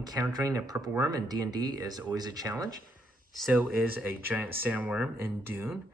encountering a purple worm in D&D is always a challenge. So is a giant sandworm in Dune.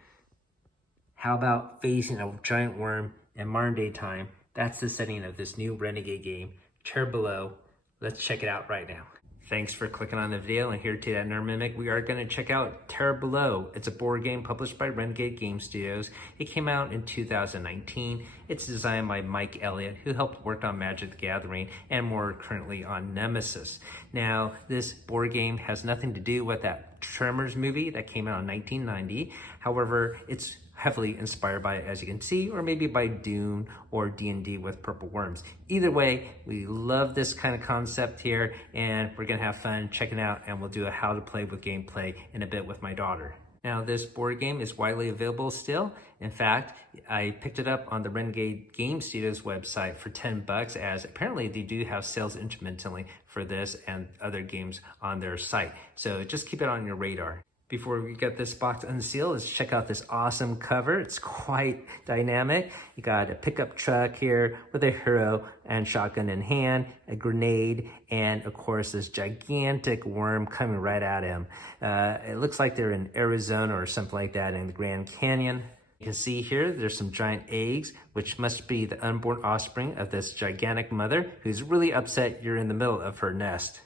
How about facing a giant worm in modern day time? That's the setting of this new Renegade game, Terror Below. Let's check it out right now. Thanks for clicking on the video, and here today at Nerd Mimic, we are going to check out Terror Below. It's a board game published by Renegade Game Studios. It came out in 2019. It's designed by Mike Elliott, who helped work on Magic the Gathering and more currently on Nemesis. Now, this board game has nothing to do with that Tremors movie that came out in 1990. However, it's heavily inspired by it, as you can see, or maybe by Dune or D&D with purple worms. Either way, we love this kind of concept here, and we're gonna have fun checking it out, and we'll do a how to play with gameplay in a bit with my daughter. Now, this board game is widely available still. In fact, I picked it up on the Renegade Game Studios website for $10, as apparently they do have sales intermittently for this and other games on their site. So just keep it on your radar. Before we get this box unsealed, let's check out this awesome cover. It's quite dynamic. You got a pickup truck here with a hero and shotgun in hand, a grenade, and of course this gigantic worm coming right at him. It looks like they're in Arizona or something like that in the Grand Canyon. You can see here there's some giant eggs, which must be the unborn offspring of this gigantic mother who's really upset you're in the middle of her nest.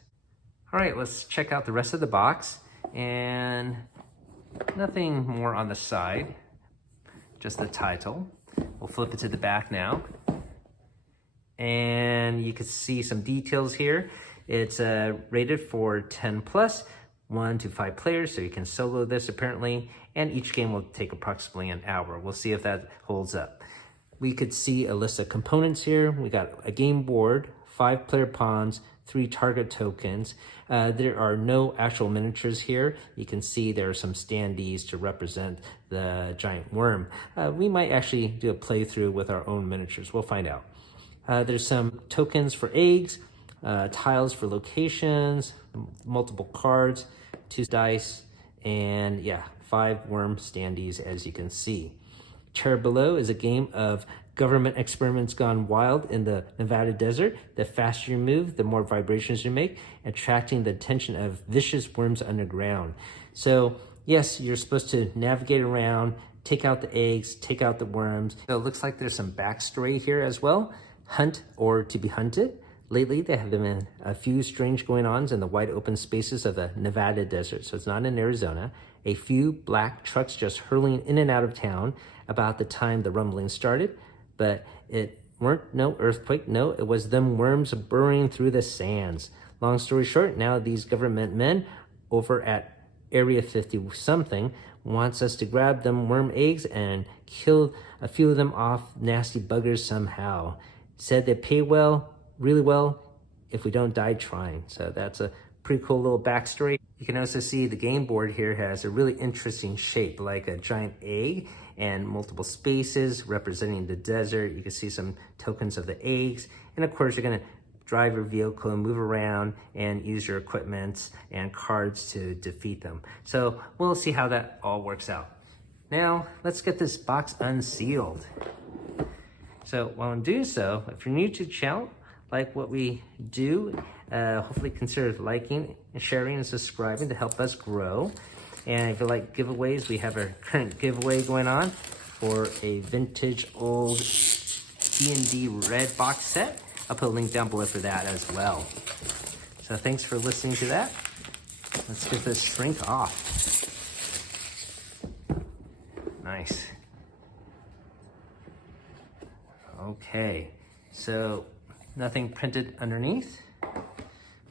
All right, let's check out the rest of the box. And nothing more on the side, just the title. We'll flip it to the back now. And you can see some details here. It's rated for 10 plus, 1 to 5 players, so you can solo this apparently, and each game will take approximately an hour. We'll see if that holds up. We could see a list of components here. We got a game board, 5 player pawns, 3 target tokens. There are no actual miniatures here. You can see there are some standees to represent the giant worm. We might actually do a playthrough with our own miniatures. We'll find out. There's some tokens for eggs, tiles for locations, multiple cards, 2 dice, and yeah, 5 worm standees, as you can see. Terror Below is a game of government experiments gone wild in the Nevada desert. The faster you move, the more vibrations you make, attracting the attention of vicious worms underground. So yes, you're supposed to navigate around, take out the eggs, take out the worms. So it looks like there's some backstory here as well. Hunt or to be hunted. Lately, there have been a few strange going-ons in the wide open spaces of the Nevada desert, so it's not in Arizona. A few black trucks just hurling in and out of town about the time the rumbling started, but it weren't no earthquake, no, it was them worms burrowing through the sands. Long story short, now these government men over at Area 50-something wants us to grab them worm eggs and kill a few of them off nasty buggers somehow. Said they pay well, really well, if we don't die trying. So that's a pretty cool little backstory. You can also see the game board here has a really interesting shape, like a giant egg and multiple spaces representing the desert. You can see some tokens of the eggs. And of course, you're gonna drive your vehicle and move around and use your equipment and cards to defeat them. So we'll see how that all works out. Now, let's get this box unsealed. So while I'm doing so, if you're new to the channel, like what we do, hopefully consider liking and sharing and subscribing to help us grow. And if you like giveaways, we have our current giveaway going on for a vintage old D&D red box set. I'll put a link down below for that as well. So thanks for listening to that. Let's get this shrink off. Nice. Okay, so nothing printed underneath.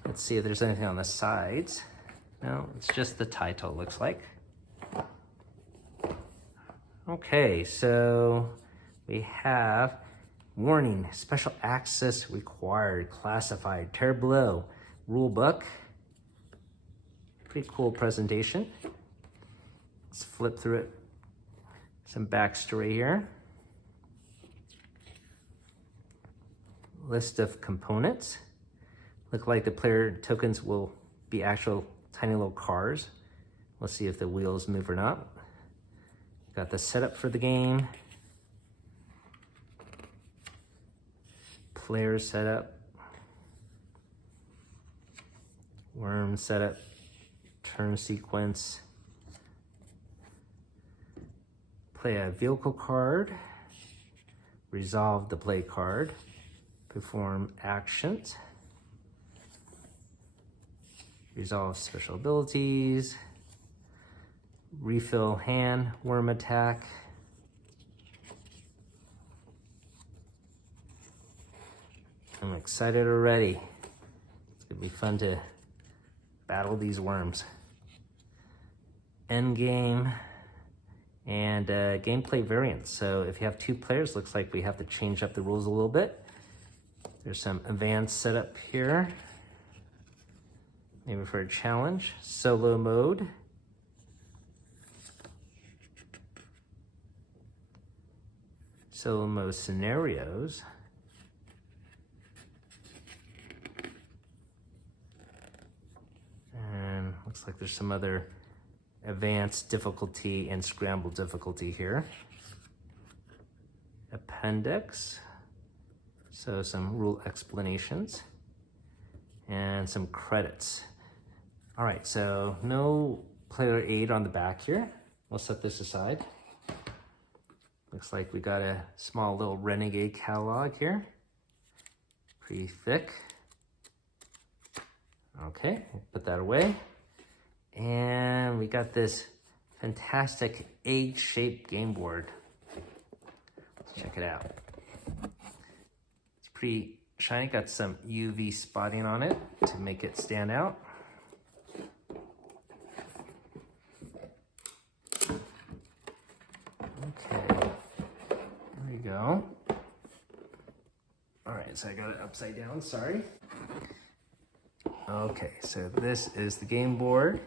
Let's see if there's anything on the sides. No, it's just the title, looks like. Okay, so we have warning, special access required, classified, Terror Below, rule book. Pretty cool presentation. Let's flip through it. Some backstory here. List of components. Look like the player tokens will be actual tiny little cars. We'll see if the wheels move or not. Got the setup for the game. Player setup. Worm setup, turn sequence. Play a vehicle card. Resolve the play card. Perform actions. Resolve special abilities. Refill hand, worm attack. I'm excited already. It's gonna be fun to battle these worms. End game and gameplay variants. So if you have 2 players, looks like we have to change up the rules a little bit. There's some advanced setup here. Maybe for a challenge. Solo mode. Solo mode scenarios. And looks like there's some other advanced difficulty and scramble difficulty here. Appendix. So some rule explanations and some credits. All right, so no player aid on the back here. We'll set this aside. Looks like we got a small little Renegade catalog here. Pretty thick. Okay, we'll put that away. And we got this fantastic egg-shaped game board. Let's check it out. It's pretty shiny, got some UV spotting on it to make it stand out. Okay, there we go. All right, so I got it upside down, sorry. Okay, so this is the game board.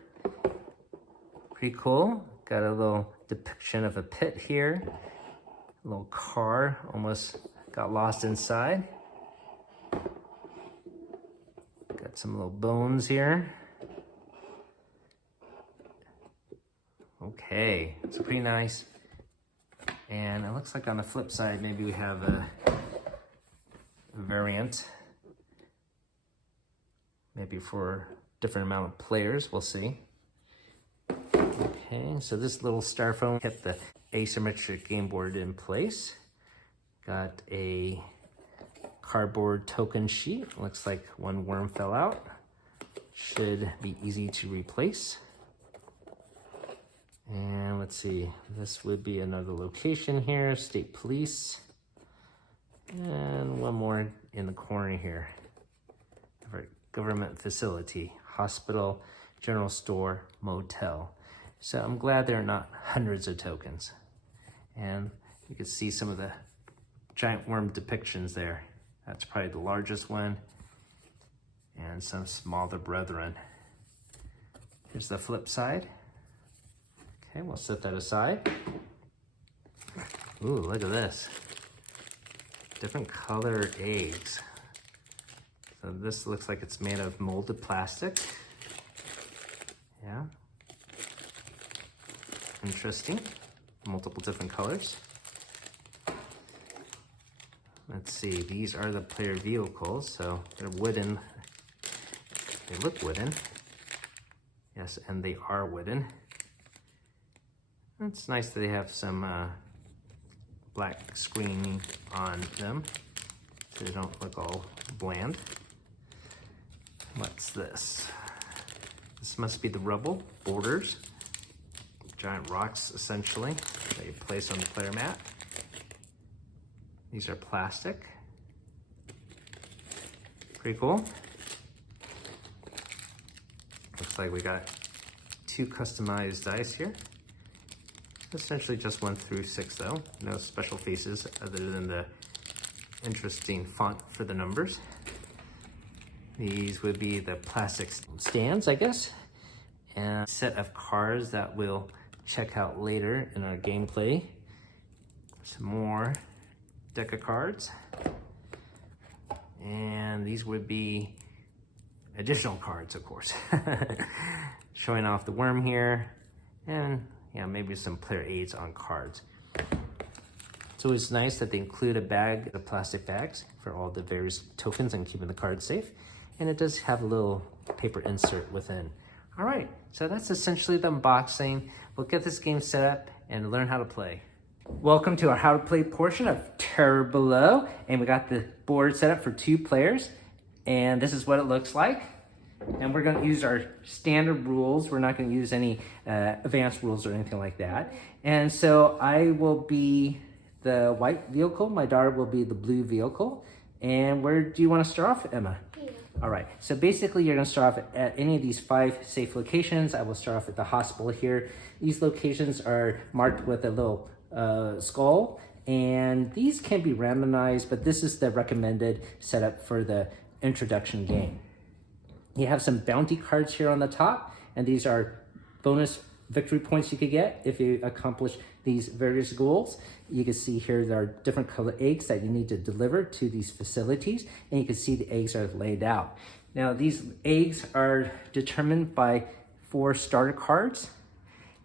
Pretty cool. Got a little depiction of a pit here. A little car almost got lost inside. Got some little bones here. Okay, it's pretty nice. And it looks like on the flip side, maybe we have a variant. Maybe for different amount of players, we'll see. Okay, so this little styrofoam kept the asymmetric game board in place. Got a cardboard token sheet. Looks like one worm fell out. Should be easy to replace. And let's see, this would be another location here, State Police. And one more in the corner here. Government facility, hospital, general store, motel. So I'm glad there are not hundreds of tokens. And you can see some of the giant worm depictions there. That's probably the largest one. And some smaller brethren. Here's the flip side. Okay, we'll set that aside. Ooh, look at this. Different color eggs. So this looks like it's made of molded plastic. Yeah. Interesting. Multiple different colors. Let's see, these are the player vehicles, so they're wooden. They look wooden. Yes, and they are wooden. It's nice that they have some black screening on them, so they don't look all bland. What's this? This must be the rubble borders. Giant rocks, essentially, that you place on the player mat. These are plastic. Pretty cool. Looks like we got 2 customized dice here. Essentially just 1 through 6 though. No special faces other than the interesting font for the numbers. These would be the plastic stands, I guess. And a set of cards that we'll check out later in our gameplay. Some more deck of cards. And these would be additional cards, of course. Showing off the worm here. And yeah, maybe some player aids on cards. It's always nice that they include a bag of plastic bags for all the various tokens and keeping the cards safe. and it does have a little paper insert within. All right, so that's essentially the unboxing. We'll get this game set up and learn how to play. Welcome to our how to play portion of Terror Below, and we got the board set up for 2 players, and this is what it looks like. And we're going to use our standard rules. We're not going to use any advanced rules or anything like that. And so I will be the white vehicle. My daughter will be the blue vehicle. And where do you want to start off, Emma? Here. All right. So basically, you're going to start off at any of these 5 safe locations. I will start off at the hospital here. These locations are marked with a little skull. And these can be randomized, but this is the recommended setup for the introduction game. You have some bounty cards here on the top, and these are bonus victory points you could get if you accomplish these various goals. You can see here there are different color eggs that you need to deliver to these facilities, and you can see the eggs are laid out. Now these eggs are determined by 4 starter cards,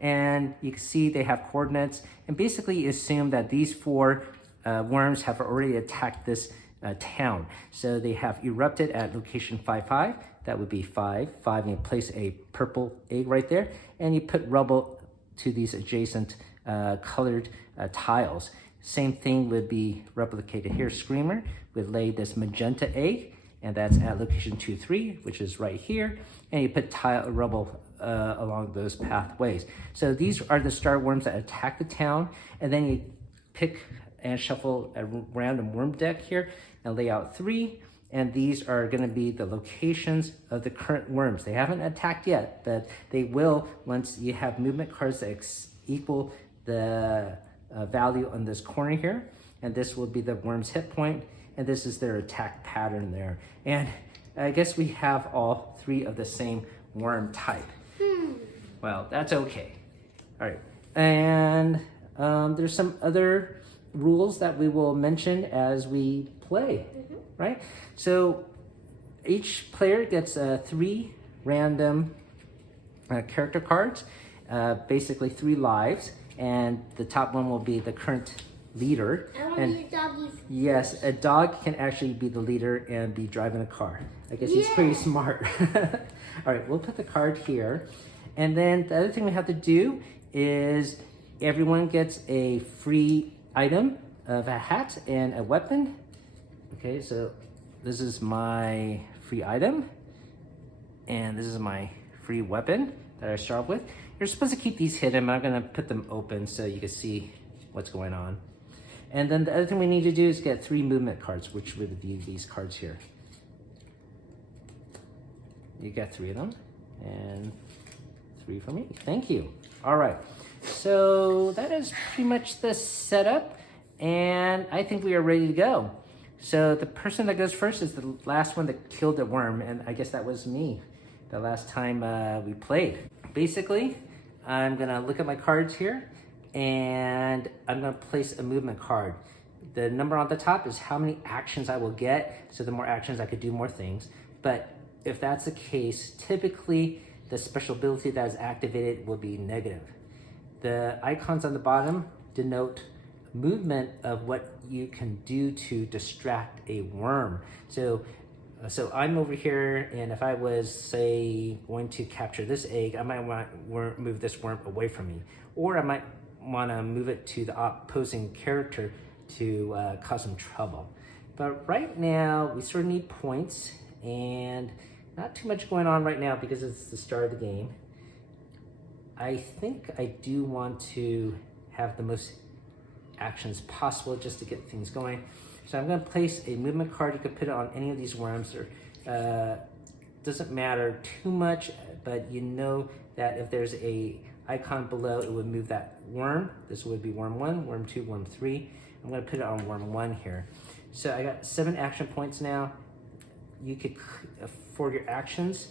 and you can see they have coordinates, and basically assume that these 4 worms have already attacked this town. So they have erupted at location 5-5. That would be 5, and you place a purple egg right there, and you put rubble to these adjacent colored tiles. Same thing would be replicated here. Screamer would lay this magenta egg, and that's at location 2-3, which is right here, and you put tile rubble along those pathways. So these are the star worms that attack the town, and then you pick and shuffle a random worm deck here and lay out 3. And these are going to be the locations of the current worms. They haven't attacked yet, but they will once you have movement cards that equal the value on this corner here. And this will be the worm's hit point, and this is their attack pattern there. And I guess we have all 3 of the same worm type. Well, that's okay. All right. And there's some other rules that we will mention as we play. Right? So each player gets 3 random character cards, basically 3 lives, and the top one will be the current leader. I want to use doggies. Yes, a dog can actually be the leader and be driving a car. I guess he's pretty smart. All right, we'll put the card here. And then the other thing we have to do is everyone gets a free item of a hat and a weapon. Okay, so this is my free item, and this is my free weapon that I start with. You're supposed to keep these hidden, but I'm gonna put them open so you can see what's going on. And then the other thing we need to do is get 3 movement cards, which would be these cards here. You got 3 of them, and 3 for me. Thank you. All right, so that is pretty much the setup, and I think we are ready to go. So the person that goes first is the last one that killed the worm, and I guess that was me the last time we played. Basically, I'm gonna look at my cards here, and I'm gonna place a movement card. The number on the top is how many actions I will get, so the more actions I could do more things. But if that's the case, typically the special ability that is activated will be negative. The icons on the bottom denote movement of what you can do to distract a worm. So I'm over here, and if I was, say, going to capture this egg, I might want to move this worm away from me, or I might want to move it to the opposing character to cause some trouble. But right now, we sort of need points, and not too much going on right now because it's the start of the game. I think I do want to have the most actions possible just to get things going. So I'm going to place a movement card. You could put it on any of these worms, or doesn't matter too much, but you know that if there's a icon below, it would move that worm. This would be worm 1, worm 2, worm 3. I'm going to put it on worm 1 here. So I got 7 action points now. You could, for your actions,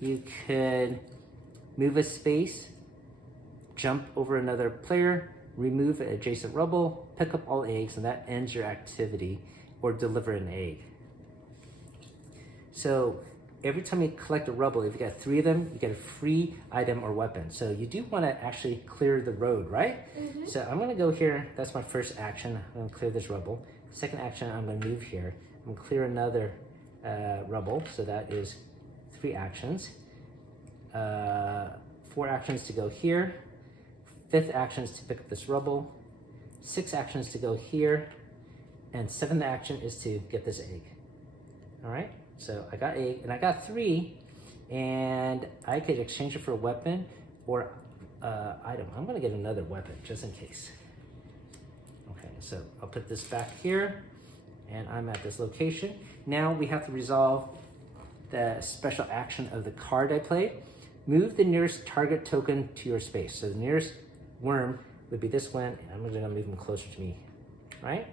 you could move a space, jump over another player, remove adjacent rubble, pick up all eggs, and that ends your activity, or deliver an egg. So every time you collect a rubble, if you got 3 of them, you get a free item or weapon. So you do want to actually clear the road, right? So I'm going to go here. That's my first action. I'm going to clear this rubble. Second action, I'm going to move here. I'm going to clear another rubble, so that is 3 actions. 4 actions to go here. 5th action is to pick up this rubble. 6 actions to go here. And 7th action is to get this egg. All right, so I got egg, and I got 3, and I could exchange it for a weapon or item. I'm gonna get another weapon just in case. Okay, so I'll put this back here, and I'm at this location. Now we have to resolve the special action of the card I played. Move the nearest target token to your space. So the nearest worm would be this one, and I'm gonna move him closer to me, right?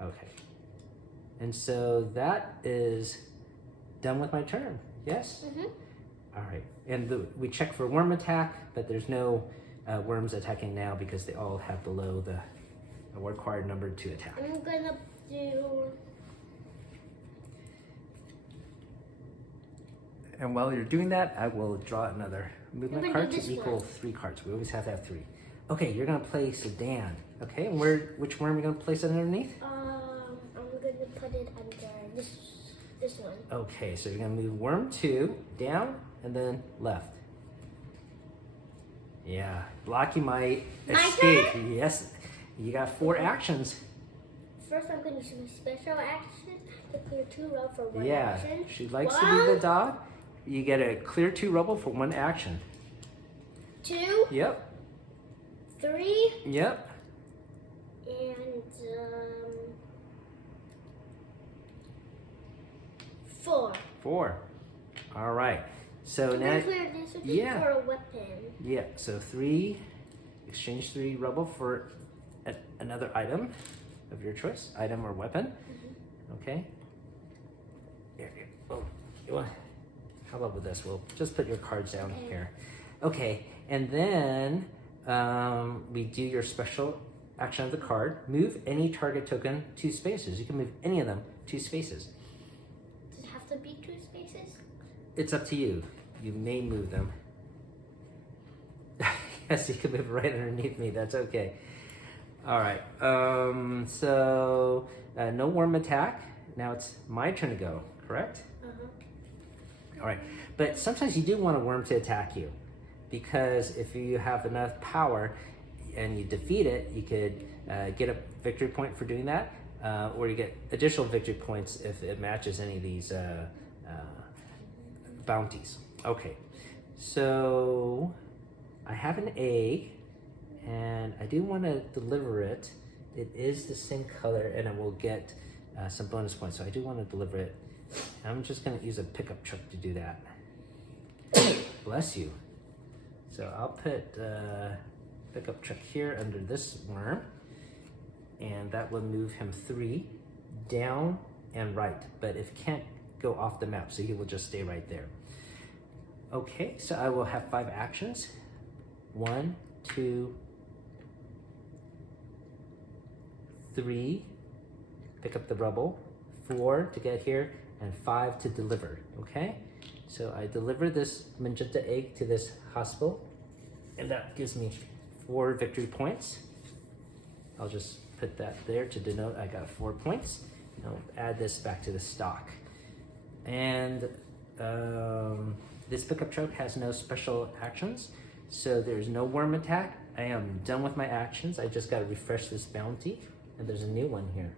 Okay. And so that is done with my turn, yes? Mm-hmm. All right, and we check for worm attack, but there's no worms attacking now because they all have below the required number to attack. I'm gonna do... And while you're doing that, I will draw another movement card to equal 3 cards. We always have to have 3. Okay, you're gonna place a Dan. Okay, and which worm are you gonna place it underneath? I'm gonna put it under this one. Okay, so you're gonna move worm 2 down and then left. Yeah, blocking my escape. turn? Yes, you got 4 actions. First, I'm gonna use my special action to clear 2 rubble for 1 Yeah, action. she likes to be the dog. You get a clear 2 rubble for 1 action. 2, Yep, 3, yep. and 4. 4. All right. So Can now, we clear this with yeah. for a weapon? Yeah, so 3, exchange 3 rubble for another item of your choice, item or weapon. Okay. Here. Oh, you want? How about with this? We'll just put your cards down here. Okay, and then we do your special action of the card. Move any target token 2 spaces. You can move any of them 2 spaces. Does it have to be 2 spaces? It's up to you. You may move them. Yes, you can move right underneath me. That's okay. All right. So no worm attack. Now it's my turn to go. Correct? All right. But sometimes you do want a worm to attack you, because if you have enough power and you defeat it, you could get a victory point for doing that, or you get additional victory points if it matches any of these bounties. Okay. So I have an egg, and I do want to deliver it. It is the same color, and I will get some bonus points. So I do want to deliver it. I'm just going to use a pickup truck to do that. Bless you. So I'll put pickup truck here under this worm, and that will move him 3 down and right. But it can't go off the map, so he will just stay right there. Okay, so I will have 5 actions. 1, 2, 3, pick up the rubble, 4 to get here, and 5 to deliver, okay? So I deliver this magenta egg to this hospital, and that gives me 4 victory points. I'll just put that there to denote I got 4 points. And I'll add this back to the stock. And this pickup truck has no special actions, so there's no worm attack. I am done with my actions. I just got to refresh this bounty, and there's a new one here.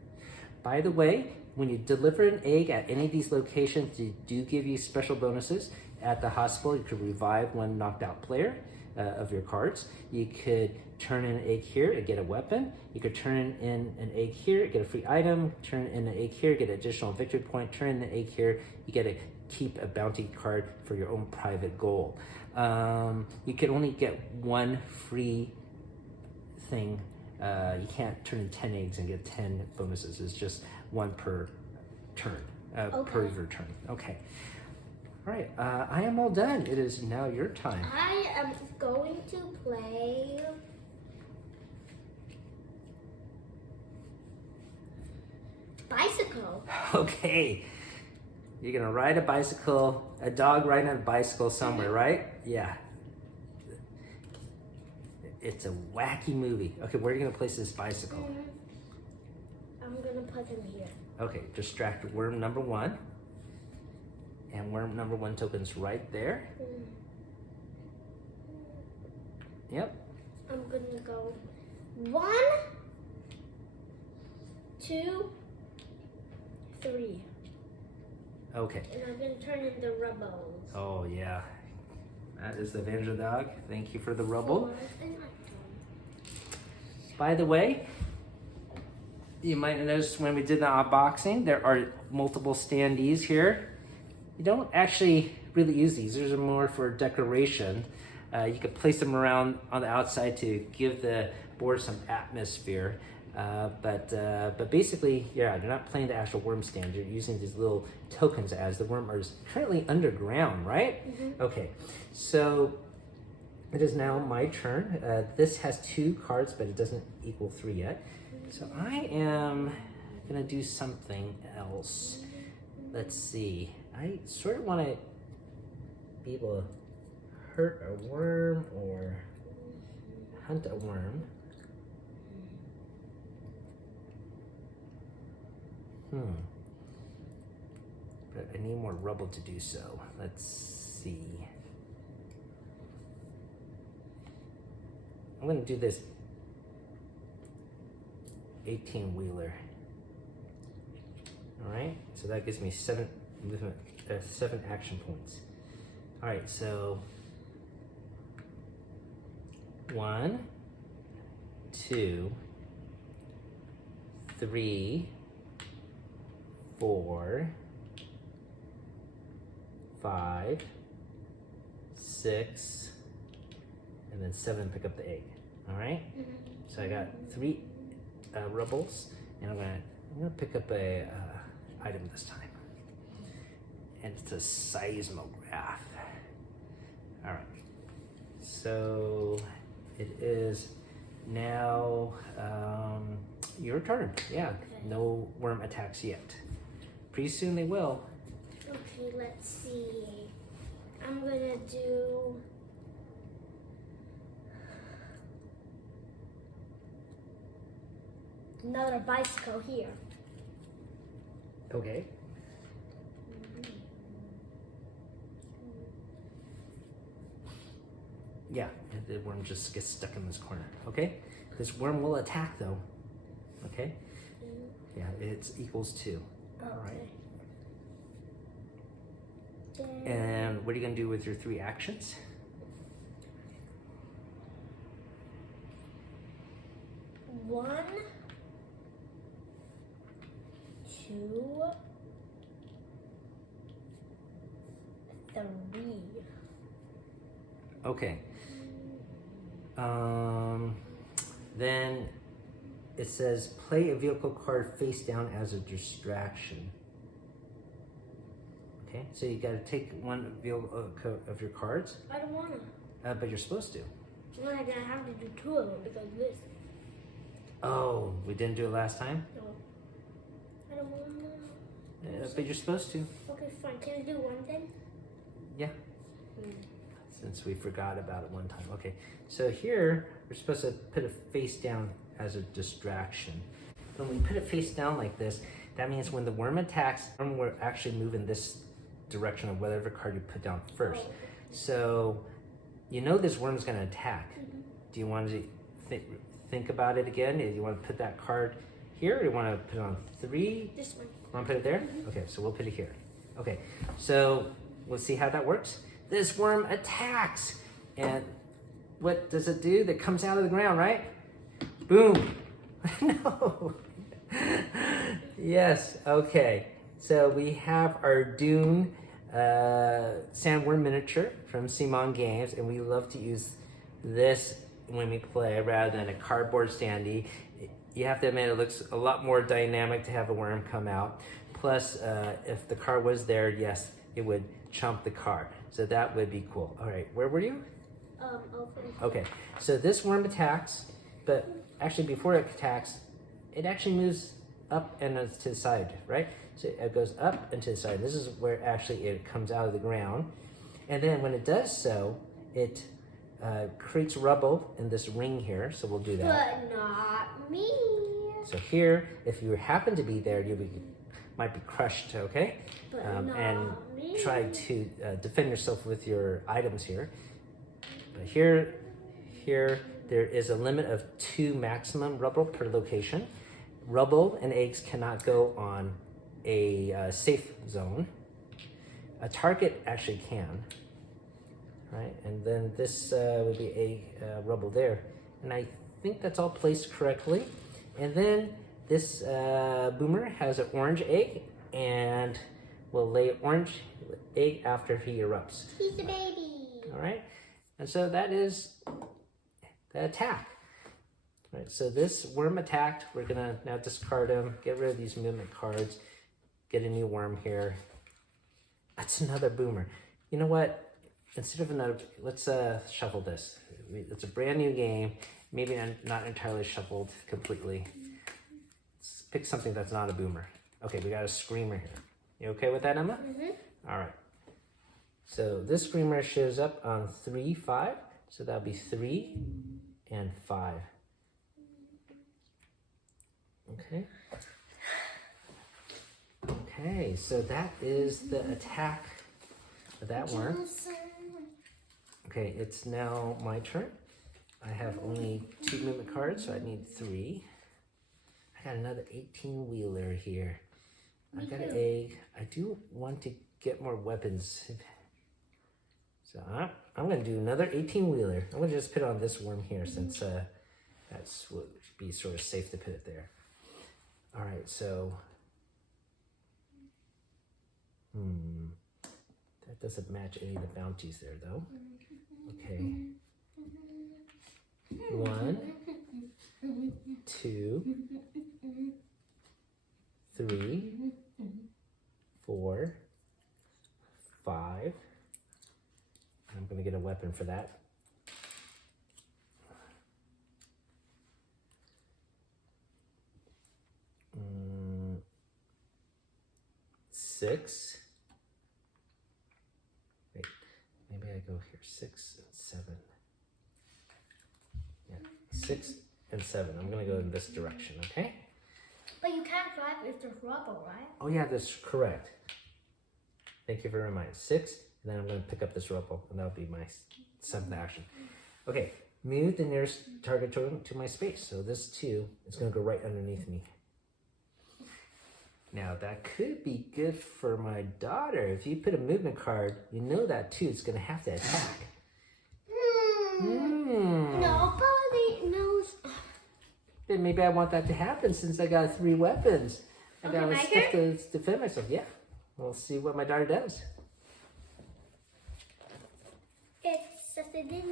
By the way, when you deliver an egg at any of these locations, they do give you special bonuses. At the hospital, you could revive 1 knocked out player of your cards. You could turn in an egg here and get a weapon. You could turn in an egg here, get a free item. Turn in an egg here, get an additional victory point. Turn in the egg here, you get to keep a bounty card for your own private goal. You can only get 1 free thing. You can't turn in 10 eggs and get 10 bonuses. It's just 1 per turn, per your turn. Okay. All right, I am all done. It is now your time. I am going to play bicycle. Okay. You're gonna ride a bicycle, a dog riding a bicycle somewhere, right? Yeah. It's a wacky movie. Okay, where are you gonna place this bicycle? I'm gonna put him here. Okay, distract worm number 1. And worm number 1 token's right there. Yep. I'm gonna go 1, 2, 3. Okay. And I'm gonna turn in the rubbles. Oh yeah. That is the advantage of the dog. Thank you for the rubble. By the way, you might have noticed when we did the unboxing, there are multiple standees here. You don't actually really use these. These are more for decoration. You could place them around on the outside to give the board some atmosphere. But basically, yeah, they're not playing the actual worm stand. You're using these little tokens as the worm is currently underground, right? Mm-hmm. Okay, so it is now my turn. This has 2 cards, but it doesn't equal 3 yet. So I am gonna do something else. Let's see. I sort of want to be able to hurt a worm or hunt a worm. But I need more rubble to do so. Let's see. I'm gonna do this 18-wheeler. All right, so that gives me 7 movement, 7 action points. All right, so 1, 2, 3, 4, 5, 6, and then 7 pick up the egg. All right, so I got 3 rubbles, and I'm gonna pick up a item this time, and it's a seismograph. All right, so it is now your turn. Yeah, no worm attacks yet. Pretty soon they will. Okay, let's see. I'm gonna do another bicycle here. Okay. Yeah, the worm just gets stuck in this corner. Okay, this worm will attack though. Okay. Yeah, it's equals 2. All right. And what are you gonna do with your 3 actions? One, 2, 3. Okay. Then it says play a vehicle card face down as a distraction. Okay, so you got to take one vehicle of your cards. I don't wanna. But you're supposed to. Well, I'm gonna have to do 2 of them because this. Oh, we didn't do it last time? No. I don't wanna. But you're supposed to. Okay, fine. Can I do one then? Yeah. Since we forgot about it one time. Okay, so here we're supposed to put it face down as a distraction. When we put it face down like this, that means when the worm attacks, the worm will actually move in this direction of whatever card you put down first. Oh. So you know this worm's going to attack. Do you want to think about it again? Do you want to put that card here, or you want to put it on 3? This one. Want to put it there? Okay, so we'll put it here. Okay, so we'll see how that works. This worm attacks, and what does it do? That comes out of the ground, right? Boom. No. Yes, okay. So we have our Dune sandworm miniature from Simon Games, and we love to use this when we play rather than a cardboard standee. You have to admit it looks a lot more dynamic to have a worm come out. Plus, if the card was there, yes, it would chomp the card. So that would be cool. All right, where were you? Over. Okay, so this worm attacks, but actually before it attacks, it actually moves up and to the side, right? So it goes up and to the side. This is where actually it comes out of the ground. And then when it does so, it creates rubble in this ring here. So we'll do that. But not me. So here, if you happen to be there, might be crushed, okay? But not And try to defend yourself with your items here. But here, there is a limit of 2 maximum rubble per location. Rubble and eggs cannot go on a safe zone. A target actually can, right? And then this would be a rubble there. And I think that's all placed correctly. And then this boomer has an orange egg and will lay an orange egg after he erupts. He's a baby. All right, and so that is the attack. All right, so this worm attacked. We're gonna now discard him, get rid of these movement cards, get a new worm here. That's another boomer. You know what? Instead of another, let's shuffle this. It's a brand new game. Maybe not entirely shuffled completely. Let's pick something that's not a boomer. Okay, we got a screamer here. You okay with that, Emma? Mm-hmm. All right. So this screamer shows up on 3, 5. So that'll be 3 and 5. Okay. Okay, so that is the attack of that worm. Okay, it's now my turn. I have only 2 movement cards, so I need 3. I got another 18-wheeler here. I got an egg. I do want to get more weapons. So I'm going to do another 18-wheeler. I'm going to just put it on this worm here since that's would be sort of safe to put it there. All right, so that doesn't match any of the bounties there, though. Okay. 1, 2, 3, 4, 5. I'm going to get a weapon for that. 6. Wait, maybe I go here. 6 and 7. Yeah, 6 and 7. I'm going to go in this direction, okay? But you can't drive if there's rubble, right? Oh yeah, that's correct. Thank you for reminding. 6, and then I'm going to pick up this rubble, and that'll be my 7th action. Okay, move the nearest target to my space. So this 2 is going to go right underneath me. Now that could be good for my daughter. If you put a movement card, you know that 2 is going to have to attack. Nobody knows. Then maybe I want that to happen since I got 3 weapons. I Okay, got my stuff to defend myself. Yeah, we'll see what my daughter does. It's a ding.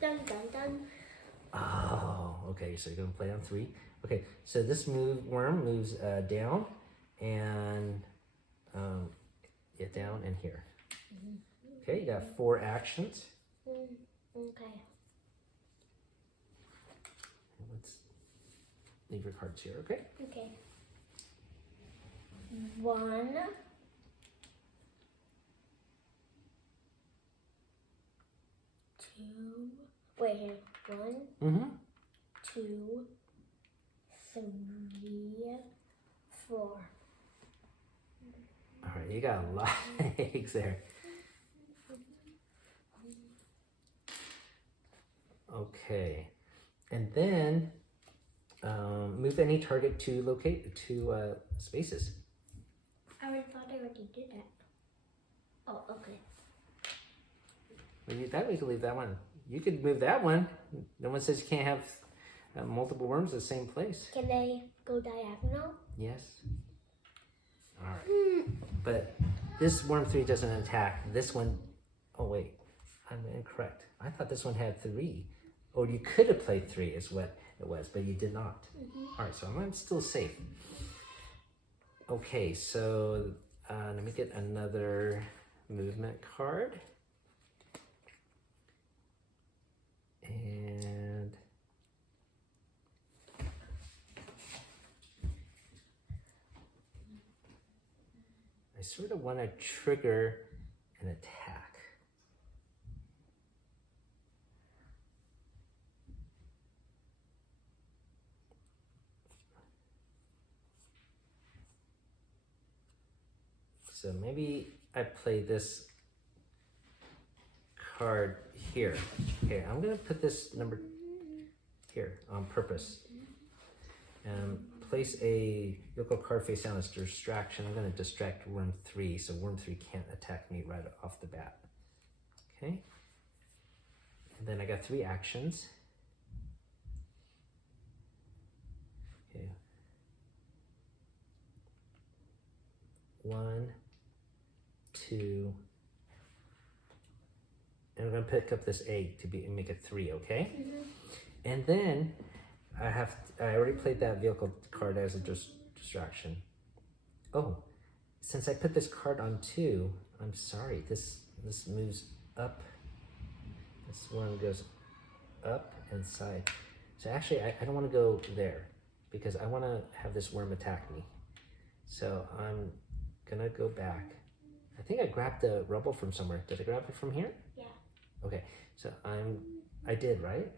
Dun dun dun. Oh, okay, so you're going to play on 3. Okay, so this worm moves down and down and here. Okay, you got 4 actions. Okay. Let's leave your cards here, okay? Okay. 1, 2. Wait here. 1, 2, 3, 4. All right, you got a lot of eggs there. Okay, and then move any target to spaces. I already thought I already did that. Oh, okay. Well, that we could leave that one. You could move that one. No one says you can't have multiple worms in the same place. Can they go diagonal? Yes. All right. But this worm 3 doesn't attack. This one, oh wait, I'm incorrect. I thought this one had 3. Or you could have played 3 is what it was, but you did not. All right, so I'm still safe. Okay, so let me get another movement card. And I sort of want to trigger an attack. so maybe I play this card here. Okay, I'm gonna put this number here on purpose. And place a local card face down as distraction. I'm gonna distract worm 3, so worm 3 can't attack me right off the bat. Okay. And then I got 3 actions. Okay. 1, 2, and I'm gonna pick up this egg to make it 3, okay? And then I already played that vehicle card as a distraction. Oh, since I put this card on 2, I'm sorry, this moves up. This one goes up and side. So actually, I don't want to go there because I want to have this worm attack me. So I'm gonna go back. I think I grabbed the rubble from somewhere. Did I grab it from here? Yeah. Okay, so I did, right?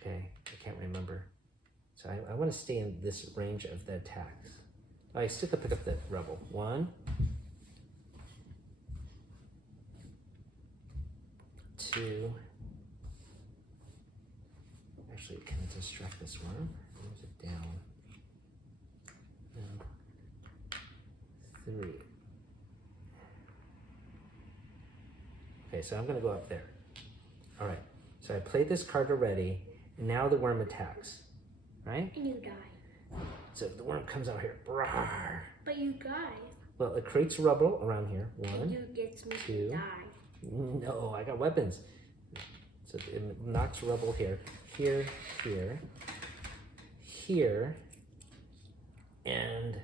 Okay, I can't remember. So I want to stay in this range of the attacks. I still could pick up the rubble. 1, 2. Actually, can I distract this worm? Move it down. 3. Okay, so I'm gonna go up there. All right, so I played this card already, and now the worm attacks, right? And you die. So the worm comes out here. Rawr. But you die. Well, it creates rubble around here. 1, And you get to 2. die. No, I got weapons. So it knocks rubble here, here, here, here, and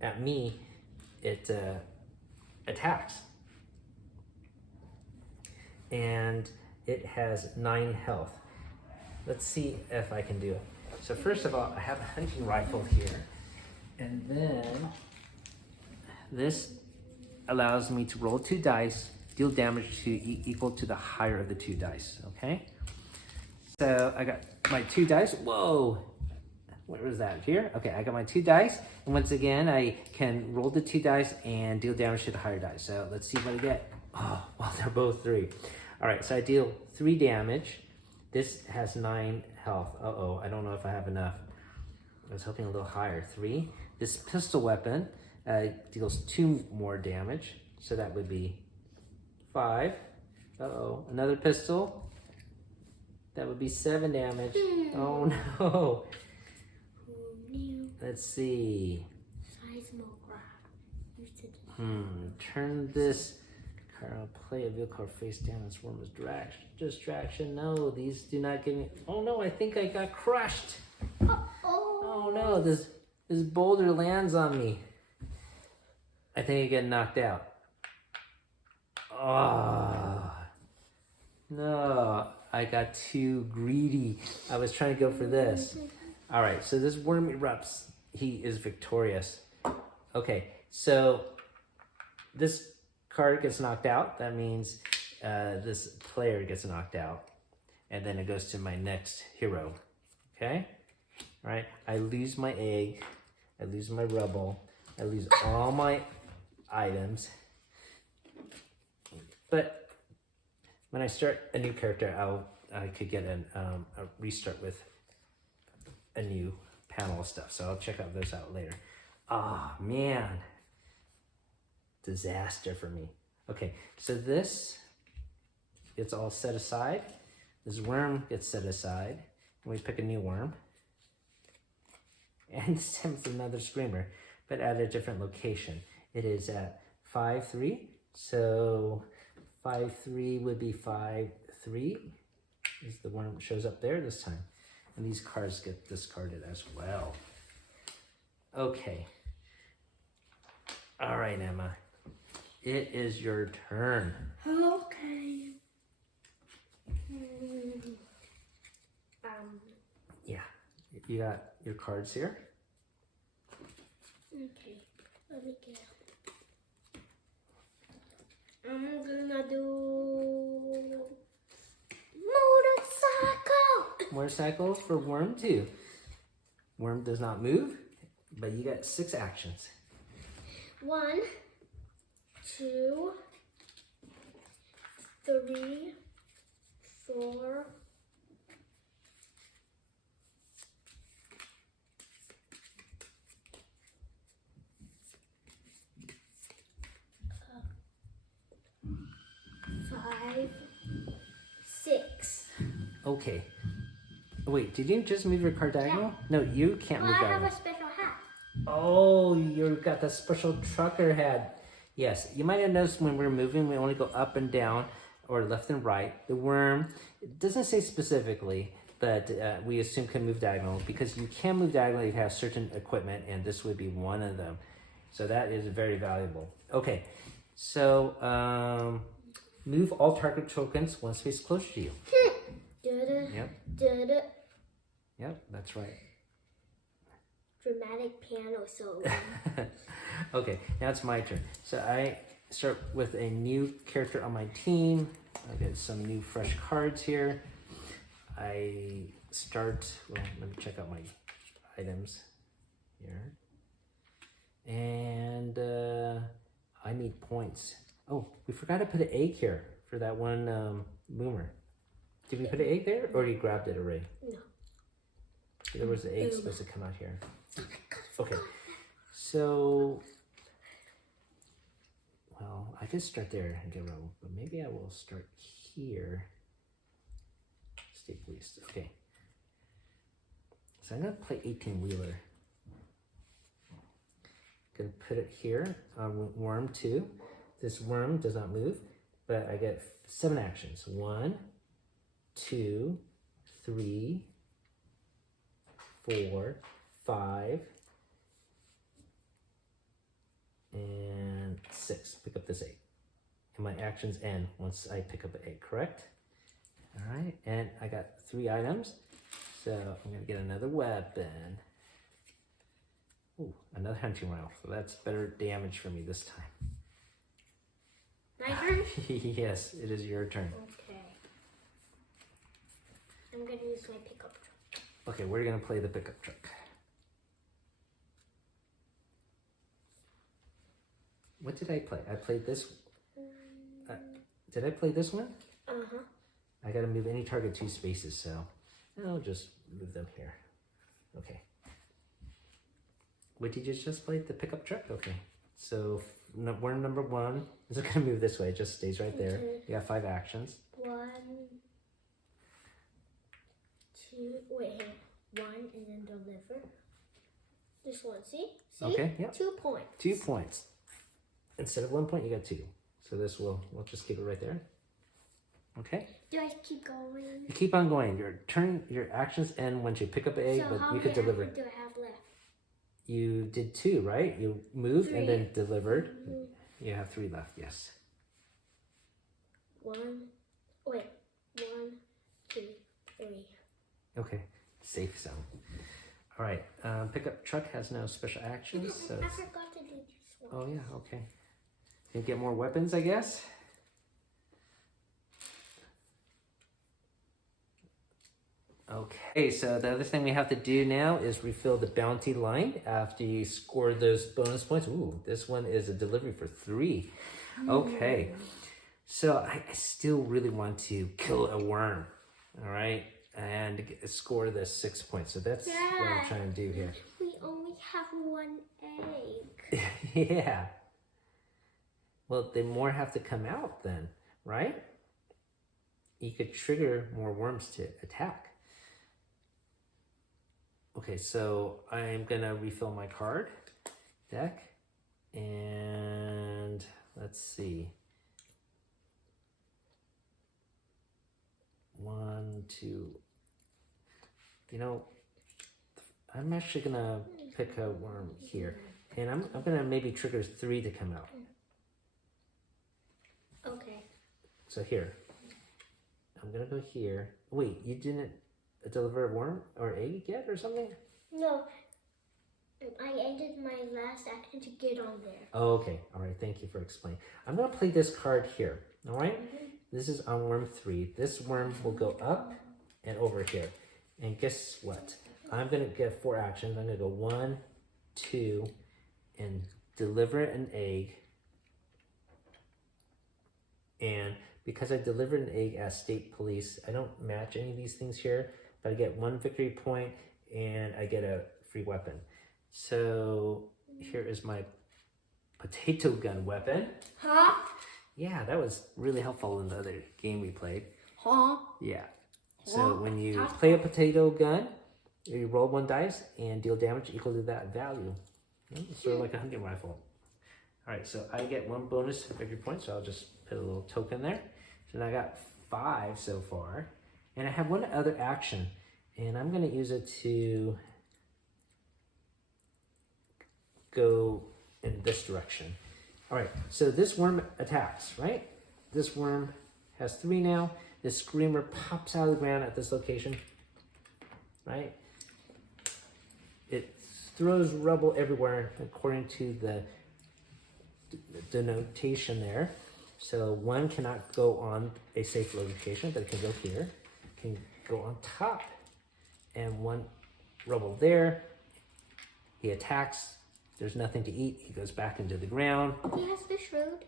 at me, it attacks. And it has 9 health. Let's see if I can do it. So first of all, I have a hunting rifle here. And then this allows me to roll 2 dice, deal damage to equal to the higher of the 2 dice, okay? So I got my 2 dice. Whoa, where was that? Here? Okay, I got my 2 dice. And once again, I can roll the 2 dice and deal damage to the higher dice. So let's see what I get. Oh, well, they're both 3. All right, so I deal 3 damage. This has 9 health. Uh-oh, I don't know if I have enough. I was hoping a little higher. 3. This pistol weapon deals 2 more damage. So that would be 5. Uh-oh, another pistol. That would be 7 damage. Oh no. Let's see. Turn this card. I'll play a vehicle card face down and swarm as distraction. No, these do not give me. Oh no, I think I got crushed. Oh no, this boulder lands on me. I think I get knocked out. Oh no, I got too greedy. I was trying to go for this. All right, so this worm erupts. He is victorious. Okay, so this card gets knocked out. That means this player gets knocked out. And then it goes to my next hero. Okay? All right, I lose my egg. I lose my rubble. I lose all my items. But when I start a new character, I could get a restart with a new panel of stuff. So I'll check out those out later. Oh man, disaster for me. Okay, so this gets all set aside. This worm gets set aside. And we pick a new worm. And this time it's another screamer, but at a different location. It is at 5-3. So 5-3 would be 5-3. As the worm shows up there this time. And these cards get discarded as well. Okay. All right, Emma. It is your turn. Okay. Yeah. You got your cards here? Okay. Let me get. I'm gonna do motorcycle. Motorcycle for Worm 2. Worm does not move, but you got 6 actions. 1, 2, 3, 4. Five, 6. Okay. Wait, did you just move your card diagonal? No, you can't Well, move I have diagonal. a special hat. Oh, you got the special trucker hat. Yes, you might have noticed when we're moving, we only go up and down or left and right. The worm, it doesn't say specifically, but we assume can move diagonal because you can move diagonally if you have certain equipment, and this would be one of them. So that is very valuable. Okay, so move all target tokens one space closer to you. Yep. Yep, that's right. Dramatic piano solo. Okay, now it's my turn. So I start with a new character on my team. I get some new fresh cards here. I start, well, let me check out my items here. And I need points. Oh, we forgot to put an egg here for that one boomer. Did we put an egg there or you grabbed it already? No. There was an egg supposed to come out here. Okay, so, well, I could start there and get rolled, but maybe I will start here. Stay pleased. Okay. So I'm gonna play 18-wheeler. Gonna put it here on worm 2. This worm does not move, but I get 7 actions. 1, 2, 3, 4, 5, and 6. Pick up this 8. And my actions end once I pick up an 8, correct? All right, and I got 3 items. So I'm gonna get another weapon. Ooh, another hunting rifle. So that's better damage for me this time. My turn? Yes, it is your turn. Okay. I'm going to use my pickup truck. Okay, we're gonna play the pickup truck. What did I play? I played this. Did I play this one? Uh-huh. I gotta move any target 2 spaces, so I'll just move them here. Okay. What did you just play? The pickup truck? Okay. So worm number 1 is gonna move this way. It just stays right there. You got 5 actions. 1, 2, wait, here. 1 and then deliver. This one, see? See? Okay, yep. 2 points. 2 points. Instead of 1 point, you got 2. So this we'll just keep it right there. Okay. Do I keep going? You keep on going. Your actions end once you pick up an egg, So but how you could many deliver. actions do I have left? You did 2, right? You moved 3. and then delivered. You have 3 left, yes. 1, wait, 1, 2, 3. Okay, safe zone. All right, pickup truck has no special actions. So I forgot to do this one. oh yeah, okay. Can you get more weapons, I guess? Okay, so the other thing we have to do now is refill the bounty line after you score those bonus points. Ooh, this one is a delivery for 3. Okay, so I still really want to kill a worm, all right, and score the 6 points. So that's what I'm trying to do here. We only have 1 egg. Yeah. Well, then more have to come out then, right? You could trigger more worms to attack. Okay, so I'm gonna refill my card deck, and let's see. 1, 2. You know, I'm actually gonna pick a worm here, and I'm gonna maybe trigger 3 to come out. Okay. So here, I'm gonna go here. Wait, you didn't deliver a worm or egg yet or something? No, I ended my last action to get on there. Oh, okay. All right. Thank you for explaining. I'm gonna play this card here. All right. This is on worm 3. This worm will go up and over here. And guess what? I'm gonna get 4 actions. I'm gonna go 1, 2, and deliver an egg. And because I delivered an egg as state police, I don't match any of these things here, but I get 1 victory point and I get a free weapon. So here is my potato gun weapon. Huh? Yeah, that was really helpful in the other game we played. Huh? Yeah. So when you play a potato gun, you roll 1 dice and deal damage equal to that value. It's sort of like a hunting rifle. All right, so I get 1 bonus victory point, so I'll just put a little token there. So now I got 5 so far. And I have 1 other action, and I'm gonna use it to go in this direction. All right, so this worm attacks, right? This worm has 3 now. This screamer pops out of the ground at this location, right? It throws rubble everywhere according to the denotation there. So 1 cannot go on a safe location, but it can go here. It can go on top, and 1 rubble there. He attacks. There's nothing to eat. He goes back into the ground. He has fish food.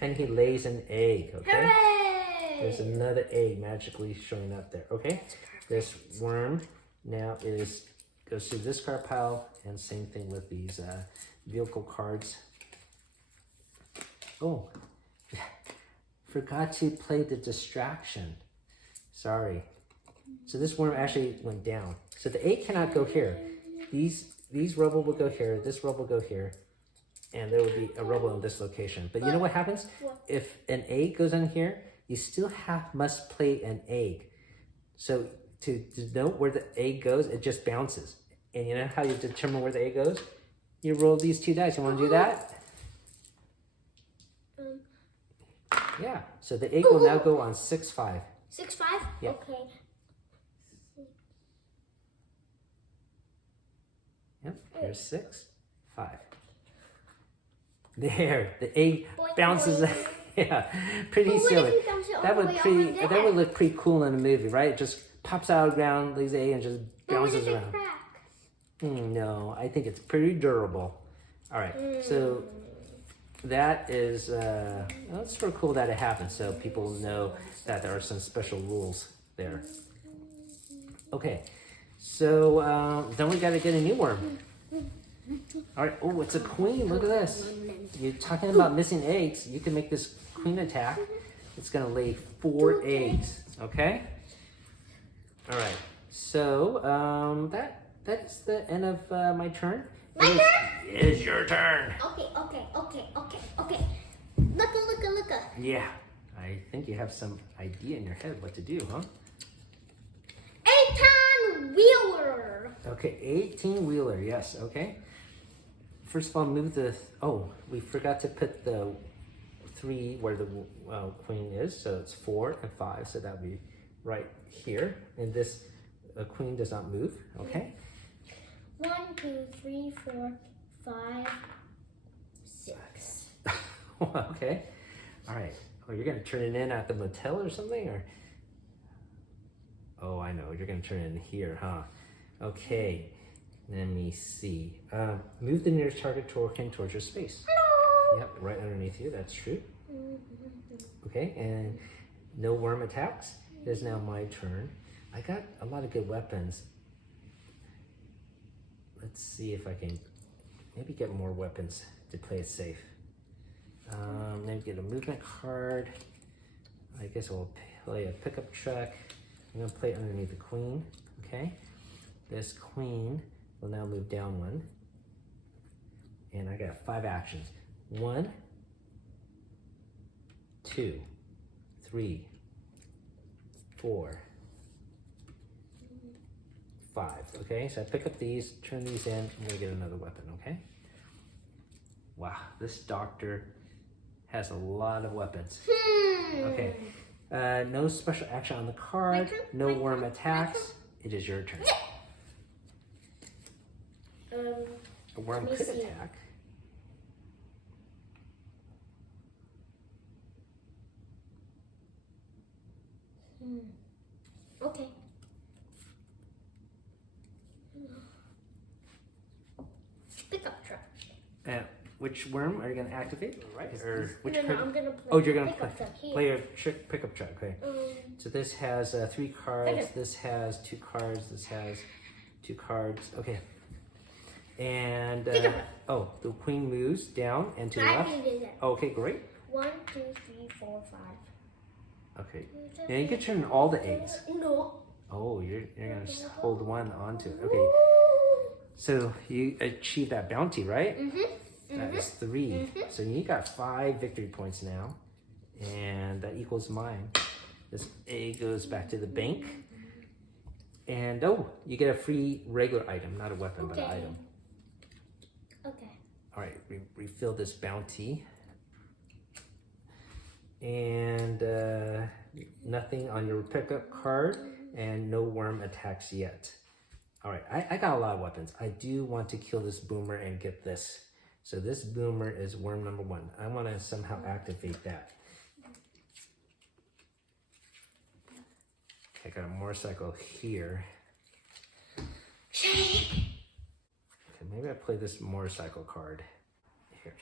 And he lays an egg, okay? Hooray! There's another egg magically showing up there, okay? This worm now goes through this card pile, and same thing with these vehicle cards. Oh, forgot to play the distraction. Sorry. So this worm actually went down. So the egg cannot go here. These rubble will go here, this rubble will go here, and there will be a rubble in this location. But you know what happens? If an egg goes in here, you still must play an egg. So to note where the egg goes, it just bounces. And you know how you determine where the egg goes? You roll these 2 dice. You want to do that? Yeah. So the egg will now go on 6-5. 6-5? Yep. Okay. Yep. Here's 6, 5. There, the egg bounces. Yeah, pretty silly. That would look pretty cool in a movie, right? It just pops out of the ground, leaves the egg, and just bounces around. No, I think it's pretty durable. All right, so that is it's sort of cool that it happens, so people know that there are some special rules there. Okay, so then we got to get a new worm. All right. Oh, it's a queen. Look at this. You're talking about missing eggs. You can make this queen attack. It's going to lay 4 eggs. Okay. All right. So that's the end of my turn. My turn? It is your turn. Okay. Look. Yeah. I think you have some idea in your head what to do, huh? 18-wheeler. Okay, 18-wheeler. Yes. Okay. First of all, move the. Oh, we forgot to put the 3 where the queen is. So it's 4 and 5. So that would be right here. And this queen does not move. Okay. 1, 2, 3, 4, 5, 6. Okay. All right. Oh, you're gonna turn it in at the motel or something, or? Oh, I know. You're gonna turn it in here, huh? Okay. Let me see. Move the nearest target token towards your space. Hello. Yep, right underneath you. That's true. Okay, and no worm attacks. It is now my turn. I got a lot of good weapons. Let's see if I can maybe get more weapons to play it safe. Maybe get a movement card. I guess I'll play a pickup truck. I'm gonna play it underneath the queen. Okay, this queen will now move down 1. And I got 5 actions. 1, 2, 3, 4, 5. Okay, so I pick up these, turn these in, I'm gonna get another weapon, okay? Wow, this doctor has a lot of weapons. Okay, no special action on the card, no worm attacks. It is your turn. A worm could attack. Okay. Pickup truck. which worm are you gonna activate? Right? Or which no, card? I'm gonna play. Oh, you're gonna pickup truck here. play a trick pickup truck. Okay. So this has 3 cards. Okay. This has 2 cards. This has 2 cards. Okay. And oh, the queen moves down and to the left. Okay, great. 1, 2, 3, 4, 5. Okay. Now you can turn all the eggs. No. Oh, you're gonna just hold one onto it. Okay. So you achieved that bounty, right? That is 3. So you got 5 victory points now, and that equals mine. This egg goes back to the bank, and oh, you get a free regular item, not a weapon, but an item. Okay. All right, refill this bounty, and nothing on your pickup card, and no worm attacks yet. All right, I got a lot of weapons. I do want to kill this boomer and get this. So this boomer is worm number 1. I want to somehow activate that. Okay, I got a motorcycle here. Okay, maybe I play this motorcycle card here.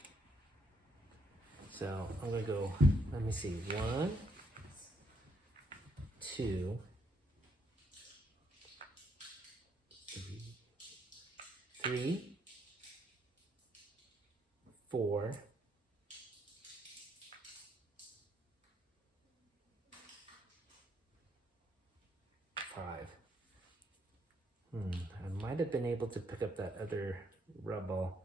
So I'm gonna go, let me see, 1, 2, 3, 4, 5. I might have been able to pick up that other rebel.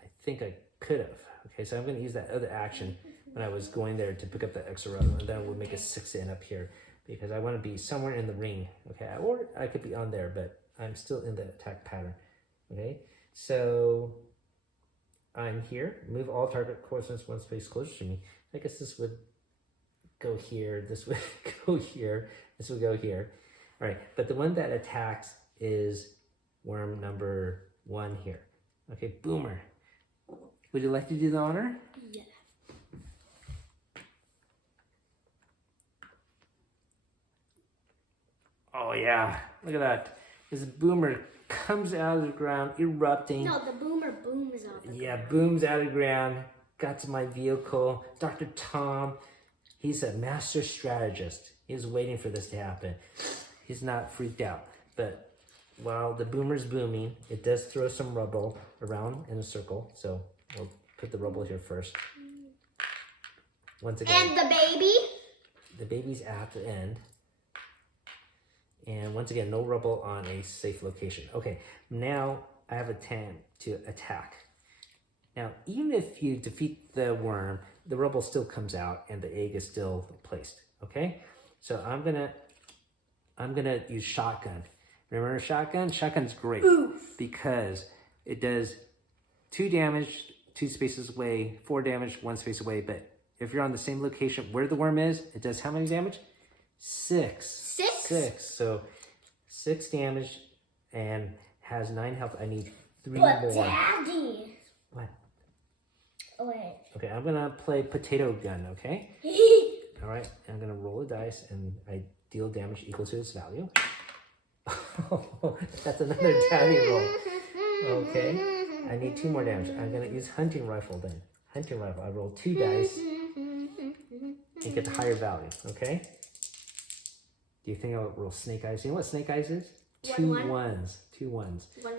I think I could have. Okay, so I'm going to use that other action when I was going there to pick up that extra rebel, and then we'll make a 6 in up here because I want to be somewhere in the ring. Okay, or I could be on there, but I'm still in the attack pattern. Okay, so I'm here. Move all target coordinates 1 space closer to me. I guess this would go here. This would go here. This would go here. All right, but the one that attacks is worm number 1 here. Okay, boomer. Would you like to do the honor? Yeah. Oh yeah, look at that. This boomer comes out of the ground, erupting. No, the boomer booms out the ground. Booms out of the ground. Got to my vehicle. Dr. Tom, he's a master strategist. He's waiting for this to happen. He's not freaked out. But while the boomer's booming, it does throw some rubble around in a circle. So we'll put the rubble here first. Once again. And the baby? The baby's at the end. And once again, no rubble on a safe location. Okay, now I have a 10 to attack. Now, even if you defeat the worm, the rubble still comes out and the egg is still placed. Okay, so I'm gonna use shotgun. Remember shotgun? Shotgun's great because it does 2 damage, 2 spaces away, 4 damage, 1 space away. But if you're on the same location where the worm is, it does how many damage? 6. 6. So 6 damage and has 9 health. I need 3 but more. Daddy. What? Oh, wait. Okay, I'm gonna play potato gun, okay? All right, I'm gonna roll a dice and I deal damage equal to its value. That's another daddy roll. Okay, I need 2 more damage. I'm gonna use hunting rifle then. Hunting rifle, I roll 2 dice and get the higher value, okay? Do you think I'll roll snake eyes? You know what snake eyes is? 2 ones. 2 ones. 1.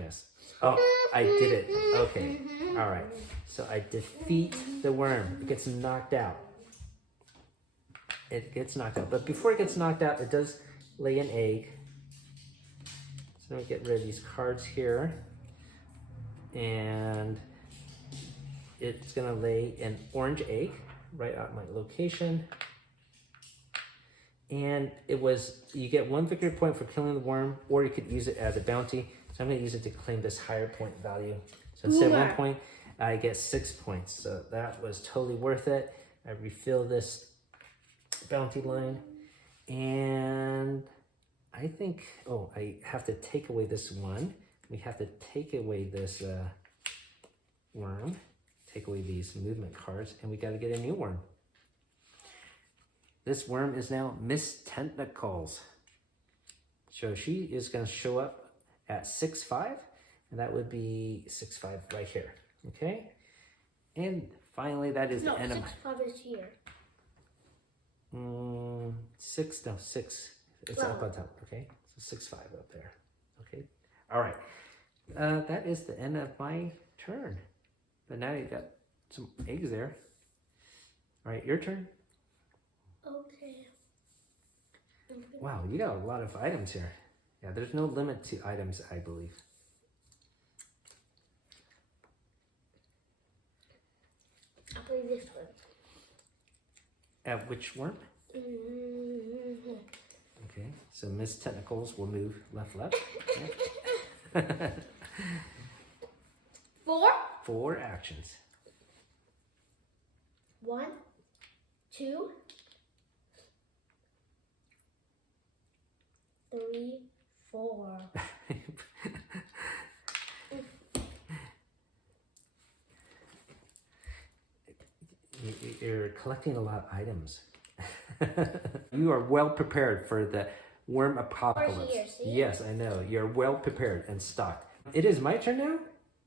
Yes. Oh, I did it. Okay. All right. So I defeat the worm. It gets knocked out. It gets knocked out. But before it gets knocked out, it does lay an egg. So let me get rid of these cards here. And it's going to lay an orange egg right at my location. And it was, you get 1 victory point for killing the worm, or you could use it as a bounty. So I'm going to use it to claim this higher point value. So instead of 1 point, I get 6 points. So that was totally worth it. I refill this bounty line. And I think, oh, I have to take away this one. We have to take away this worm. Take away these movement cards. And we got to get a new worm. This worm is now Miss Tentacles. So she is going to show up at 6'5", And that would be 6-5 right here. Okay? And finally, that is the end of my... 6-5 is here. 6. It's up on top. Okay? So 6-5 up there. Okay? All right. That is the end of my turn. But now you got some eggs there. All right, your turn. Okay. Wow, you got a lot of items here. Yeah, there's no limit to items, I believe. I'll play this one. Which worm? Okay, so Miss Technicals will move left. Okay. 4. 4 actions. 1, 2, 3, 4. You're collecting a lot of items. You are well prepared for the worm apocalypse. Here, see? Yes, I know. You're well prepared and stocked. It is my turn now?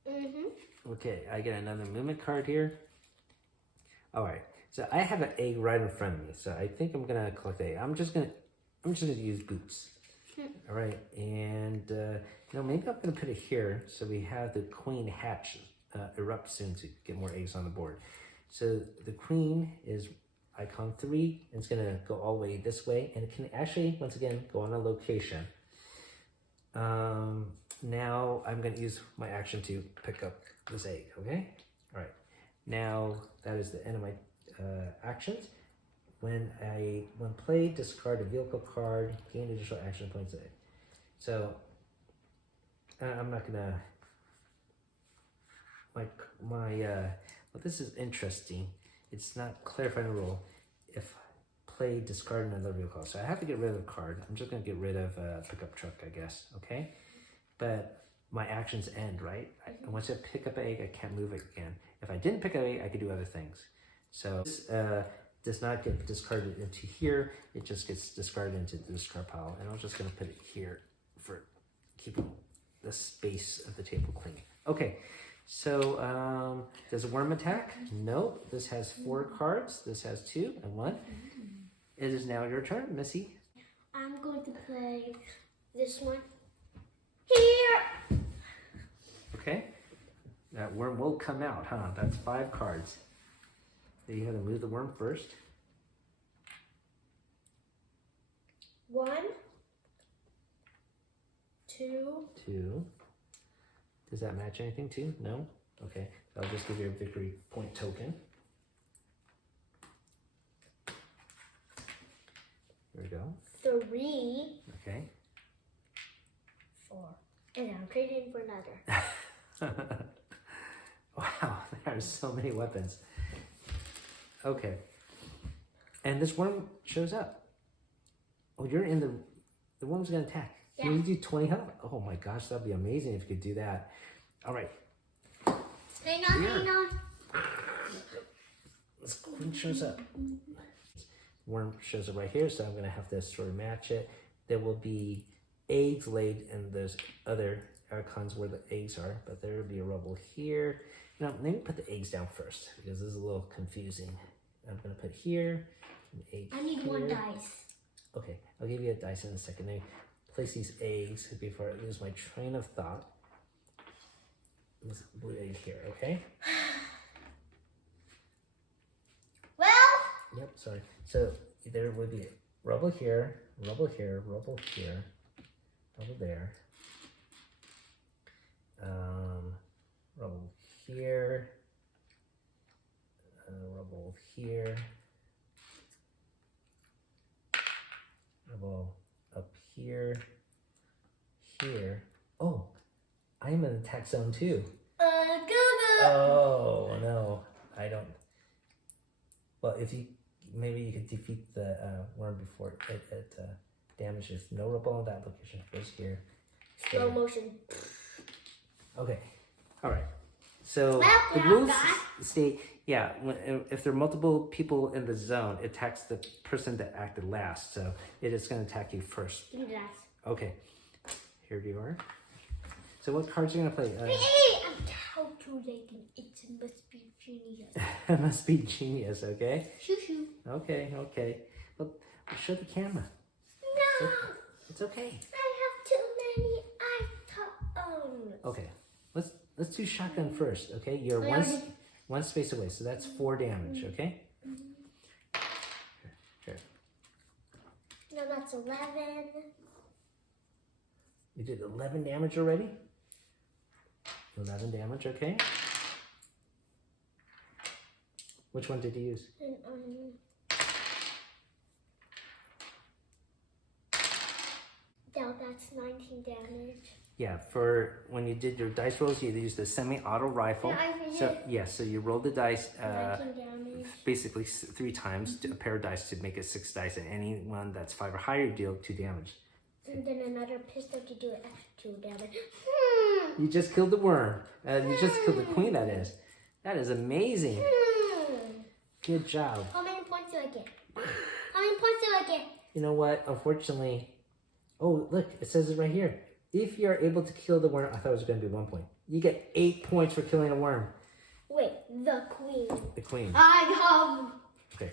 Mm-hmm. Okay, I get another movement card here. All right, so I have an egg right in front of me, so I think I'm gonna collect egg. I'm just gonna use boots. All right, and maybe I'm gonna put it here so we have the queen hatch erupt soon to get more eggs on the board. So the queen is icon 3, and it's gonna go all the way this way, and it can actually, once again, go on a location. Now I'm gonna use my action to pick up this egg, okay? All right, now that is the end of my actions. When played, discard a vehicle card, gain additional action points. So I'm not gonna, well, this is interesting. It's not clarifying the rule. If play, discard another vehicle. So I have to get rid of the card. I'm just gonna get rid of pickup truck, I guess, okay? But my actions end, right? Once I pick up an egg, I can't move it again. If I didn't pick up an egg, I could do other things. So this does not get discarded into here. It just gets discarded into the discard pile. And I'm just gonna put it here for keeping the space of the table clean. Okay, so does a worm attack? Nope. This has 4 cards. This has 2 and 1. It is now your turn, Missy. I'm going to play this one here. Okay. That worm will come out, huh? That's 5 cards. So you have to move the worm first. 1, 2. 2. Does that match anything too? No? Okay. So I'll just give you a victory point token. There we go. 3. Okay. 4. And I'm trading for another. Wow, there's so many weapons. Okay. And this worm shows up. Oh, you're in the worm's gonna attack. Yeah. Can you do 20 health? Oh my gosh, that'd be amazing if you could do that. All right. Hang on, Here. hang on. This queen shows up. Worm shows up right here, so I'm gonna have to sort of match it. There will be eggs laid in those other icons where the eggs are, but there will be a rubble here. Now, let me put the eggs down first because this is a little confusing. I'm gonna put here an egg. I need here. 1 dice. Okay, I'll give you a dice in a second. Let me place these eggs before I lose my train of thought. This blue egg here, okay? Well, Yep, sorry. So there would be rubble here, rubble here, rubble here, rubble there. Rubble here, rubble here, rubble up here, here. Oh, I'm in the attack zone too. Google. Oh no, I don't. Well, if you maybe you could defeat the worm before it damages. No rubble on that location. Goes here. Slow There. motion. Okay. All right. So Well, the yeah, rules guys. state, yeah, if there are multiple people in the zone, it attacks the person that acted last. So it is going to attack you first. Give me the dice. Okay. Here you are. So what cards are you gonna play? Hey, I'm calculating. It must be genius. It must be genius, okay? Shoo shoo. Okay. Well, show the camera. No, It's okay. I have too many items. Okay, let's do shotgun first, okay? You're one space away, so that's 4 damage, okay? Here. No, that's 11. You did 11 damage already? 11 damage, okay? Which one did you use? And, now that's 19 damage. Yeah, for when you did your dice rolls, you used the semi-auto rifle. Yeah, So you rolled the dice 19 damage. basically 3 times, a pair of dice to make it 6 dice, and any one that's 5 or higher, you deal 2 damage. And then another pistol to do extra 2 damage. You just killed the worm. You just killed the queen, that is. That is amazing. Good job. How many points do I get? How many points do I get? You know what? Unfortunately, oh, look, it says it right here. If you're able to kill the worm, I thought it was going to be 1 point. You get 8 points for killing a worm. Wait, the queen. The queen. I have. Okay.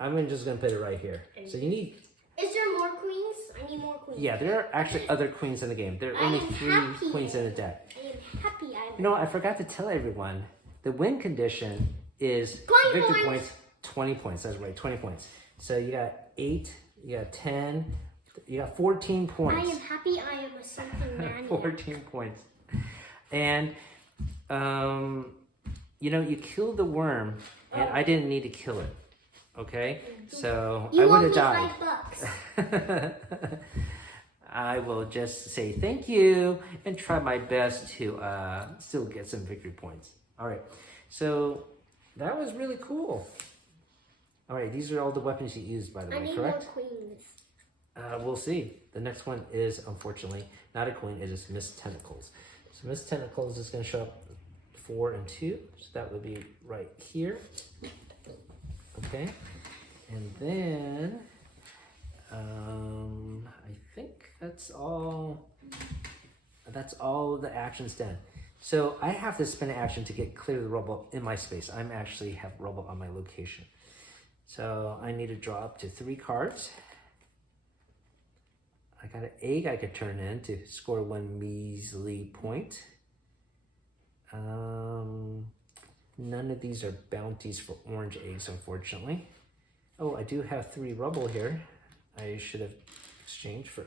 I'm just going to put it right here. So you need... Is there more queens? I need more queens. Yeah, there are actually other queens in the game. There are only 3 queens in the deck. I am happy. You know what? I forgot to tell everyone. The win condition is 20 victory points. points, 20 points. That's right, 20 points. So you got 8, you got 10, you got 14 points. I am happy. I am a something man. 14 points. And, you know, you killed the worm, and I didn't need to kill it. Okay? So I would have died. $5. I will just say thank you and try my best to still get some victory points. All right. So that was really cool. All right. These are all the weapons you used, by the I way, need correct? more queens. We'll see. The next one is, unfortunately, not a queen. It is Miss Tentacles. So Miss Tentacles is going to show up 4 and 2. So that would be right here. Okay. And then I think that's all the actions done. So I have to spend an action to get clear of the rubble in my space. I'm actually have rubble on my location. So I need to draw up to 3 cards. I got an egg I could turn in to score 1 measly point. None of these are bounties for orange eggs, unfortunately. Oh, I do have 3 rubble here. I should have exchanged for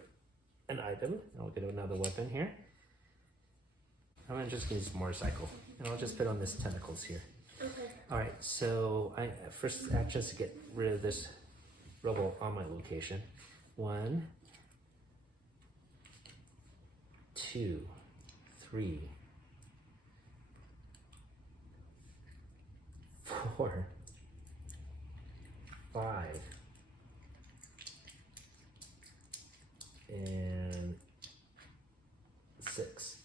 an item. I'll get another weapon here. I'm gonna just use motorcycle, and I'll just put on this tentacles here. Okay. All right, so first action is to get rid of this rubble on my location. 1, 2, 3, 4, 5, and 6.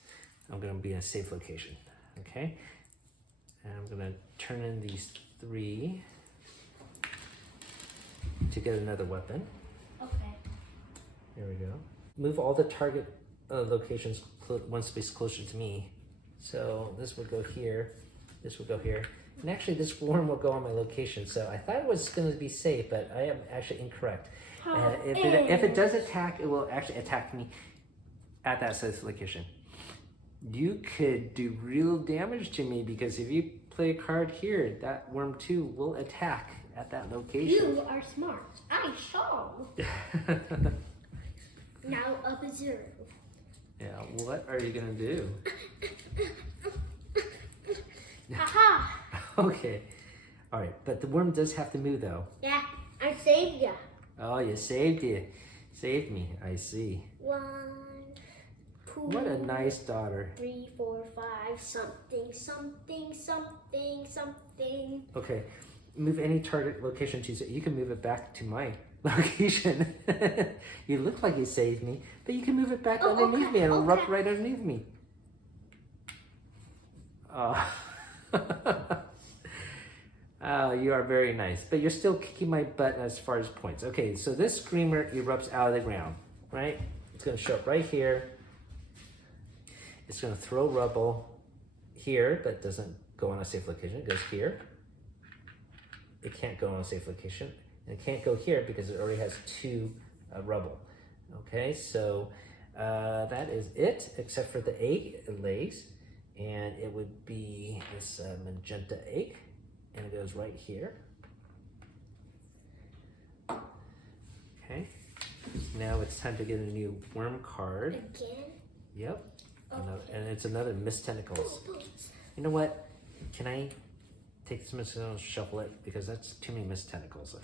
I'm going to be in a safe location, okay? And I'm going to turn in these 3 to get another weapon. Okay. There we go. Move all the target locations 1 space closer to me. So this would go here, this would go here. And actually this worm will go on my location. So I thought it was going to be safe, but I am actually incorrect. If it does attack, it will actually attack me at that safe location. You could do real damage to me because if you play a card here, that worm too will attack at that location. You are smart. I saw. Now observe. Yeah, what are you gonna do? Aha! Okay. All right, but the worm does have to move though. Yeah, I saved ya. Oh, you saved it. Saved me, I see. 1, 2. What a nice daughter. 3, 4, 5. Something, something, something, something. Okay, move any target location to you can move it back to my location. You look like you saved me, but you can move it back underneath me and it'll erupt right underneath me. Oh, you are very nice, but you're still kicking my butt as far as points. Okay, so this screamer erupts out of the ground, right? It's gonna show up right here. It's going to throw rubble here, but doesn't go on a safe location. It goes here. It can't go on a safe location. And it can't go here because it already has 2 rubble. Okay, so that is it, except for the egg it lays. And it would be this magenta egg. And it goes right here. Okay, now it's time to get a new worm card. Again? Yep. Okay. And it's another Mist Tentacles. You know what? Can I take this Mist Tentacles and shuffle it? Because that's too many Mist Tentacles.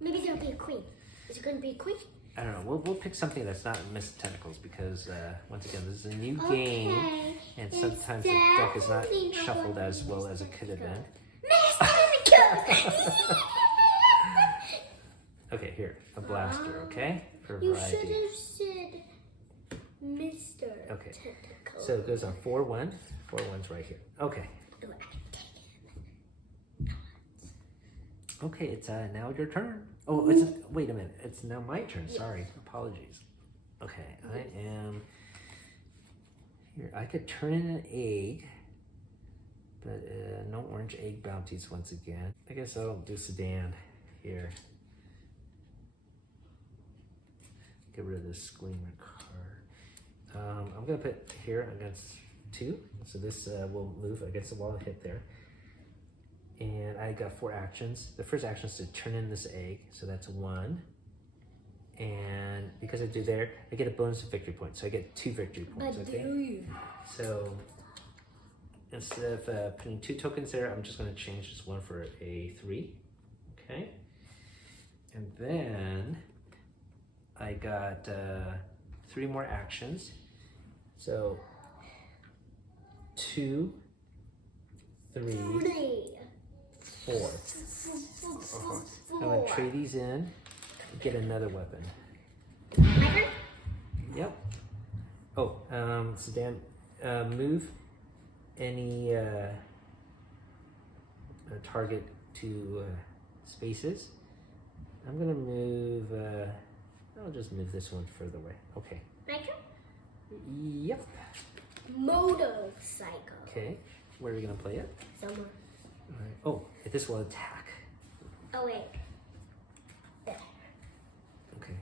Maybe there'll be a queen. Is it going to be a queen? I don't know. We'll pick something that's not Mist Tentacles because, once again, this is a new game. And sometimes the deck is not shuffled as well as it could have been. Mist Tentacles! Okay, here. A blaster, okay? For You variety. should have said Mr. Okay. Tentacle. So it goes on 4-1. 4-1's right here. Okay. Oh, I can take it. Okay, it's now your turn. Oh, it's wait a minute. It's now my turn. Sorry. Apologies. Okay, I am here. I could turn in an egg, but no orange egg bounties once again. I guess I'll do Sedan here. Get rid of this gleamer card. I'm gonna put here against 2, so this will move against the wall and hit there. And I got 4 actions. The first action is to turn in this egg, so that's 1. And because I do there, I get a bonus of victory points, so I get 2 victory points. Okay. So instead of putting 2 tokens there, I'm just gonna change this one for a 3. Okay. And then I got 3 more actions. So 2, 3, 4. I'm gonna trade these in and get another weapon. Yep. Oh, Sedan, move any target to spaces. I'm gonna move, I'll just move this one further away. Okay. My turn? Yep. Motorcycle. Okay. Where are we gonna play it? Somewhere. All right. Oh, this will attack. Oh, wait. There. Okay.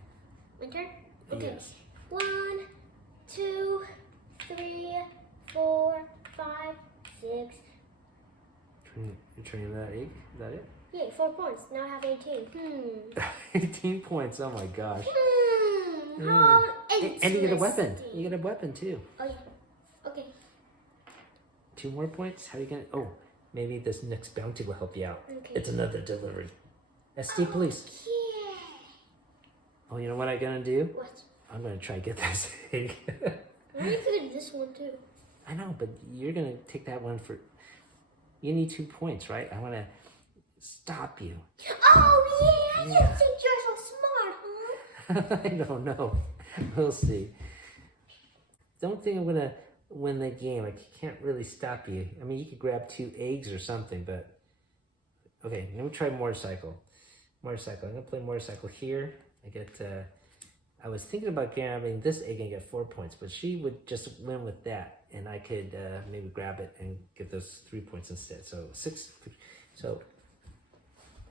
My turn? Okay. Yes. 1, 2, 3, 4, 5, 6. You're turning that egg? Is that it? Yay, 4 points. Now I have 18. 18 points. Oh my gosh. How And you get a weapon. interesting. You get a weapon too. Oh, yeah. Okay. 2 more points? How are you gonna? Oh, maybe this next bounty will help you out. Okay. It's another delivery. SD police. Yeah. Oh, you know what I'm gonna do? What? I'm gonna try to get this egg. I could have this one too. I know, but you're gonna take that one for. You need 2 points, right? I wanna stop you. Oh, yeah. You think you're so smart, huh? I don't know. We'll see. Don't think I'm gonna win the game. I can't really stop you. I mean, you could grab 2 eggs or something, but okay. Let me try motorcycle. Motorcycle. I'm gonna play motorcycle here. I get. I was thinking about grabbing this egg and get 4 points, but she would just win with that, and I could maybe grab it and get those 3 points instead. So 6. So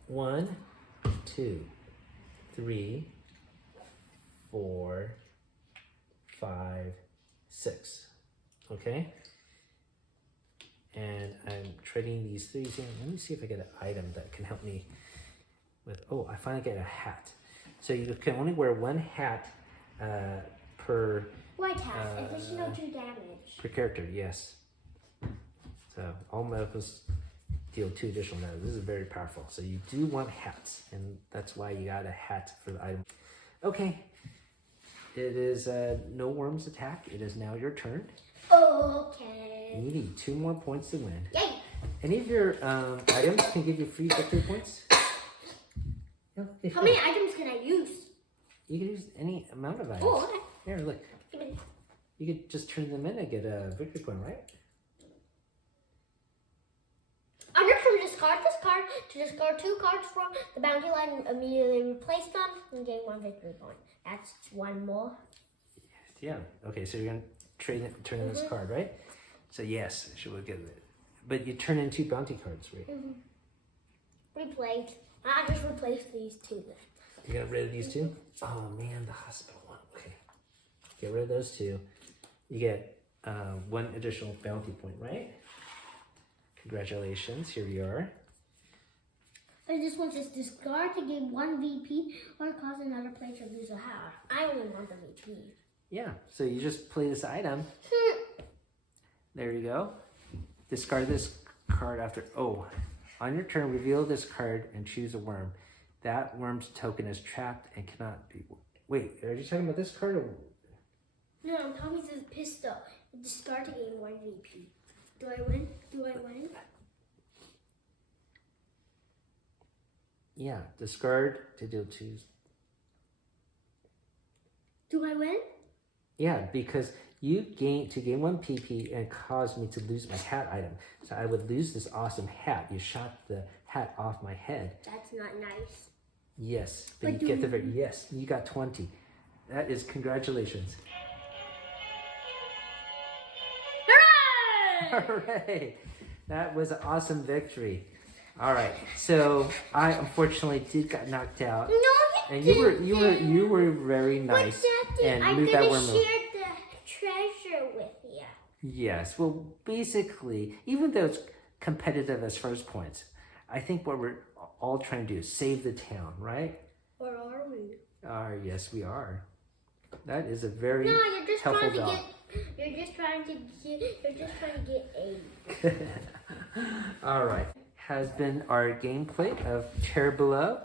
1, 2, 3, 4, 5, 6. Okay. And I'm trading these 3s in. Let me see if I get an item that can help me with. Oh, I finally get a hat. So you can only wear 1 hat per White hat. Additional 2 damage. per character. Yes. So all medicals deal 2 additional damage. This is very powerful. So you do want hats, and that's why you got a hat for the item. Okay. It is no worms attack. It is now your turn. Okay. You need 2 more points to win. Yay. Any of your items can give you free victory points. Yeah, How many items can I use? You can use any amount of items. Oh, okay. Here, look. Give me. You could just turn them in and get a victory point, right? I'm just going to discard this card to discard 2 cards from the bounty line and immediately replace them and gain 1 victory point. That's 1 more. Yeah. Okay, so you're gonna turn in this card, right? So yes, she will get it. But you turn in 2 bounty cards, right? Replace. I just replaced these 2 then. You got rid of these 2? Oh man, the hospital one. Okay. Get rid of those 2. You get 1 additional bounty point, right? Congratulations, here we are. And this one says discard to gain 1 VP or cause another player to lose a power. I only want the VP. Yeah, so you just play this item. There you go. Discard this card after, on your turn, reveal this card and choose a worm. That worm's token is trapped and cannot be, wait, are you talking about this card or? No, I'm talking to the pistol. Discard to gain 1 VP. Do I win? Do I win? Yeah, discard to do 2. Do I win? Yeah, because you gain 1 PP and caused me to lose my hat item. So I would lose this awesome hat. You shot the hat off my head. That's not nice. Yes, but you get the yes, you got 20. That is congratulations. Hooray! Hooray! That was an awesome victory. All right, so I unfortunately got knocked out. No, and you were very nice and I'm moved gonna that worm. share the treasure with you. Yes, well, basically, even though it's competitive as first points, I think what we're all trying to do is save the town, right? Or are we? Yes, we are. That is a very you're just helpful trying to dog. You're just trying to get A. All right, has been our gameplay of Chair Below.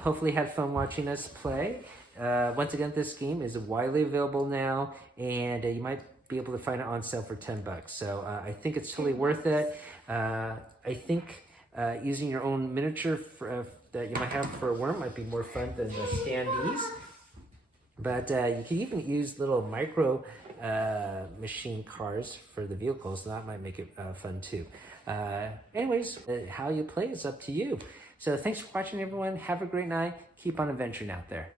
Hopefully had fun watching us play. Once again, this game is widely available now, and you might be able to find it on sale for $10. So I think it's totally worth it. I think using your own miniature that you might have for a worm might be more fun than the standees. But you can even use little micro machine cars for the vehicles. So that might make it fun too. Anyways, how you play is up to you. So thanks for watching, everyone. Have a great night. Keep on adventuring out there.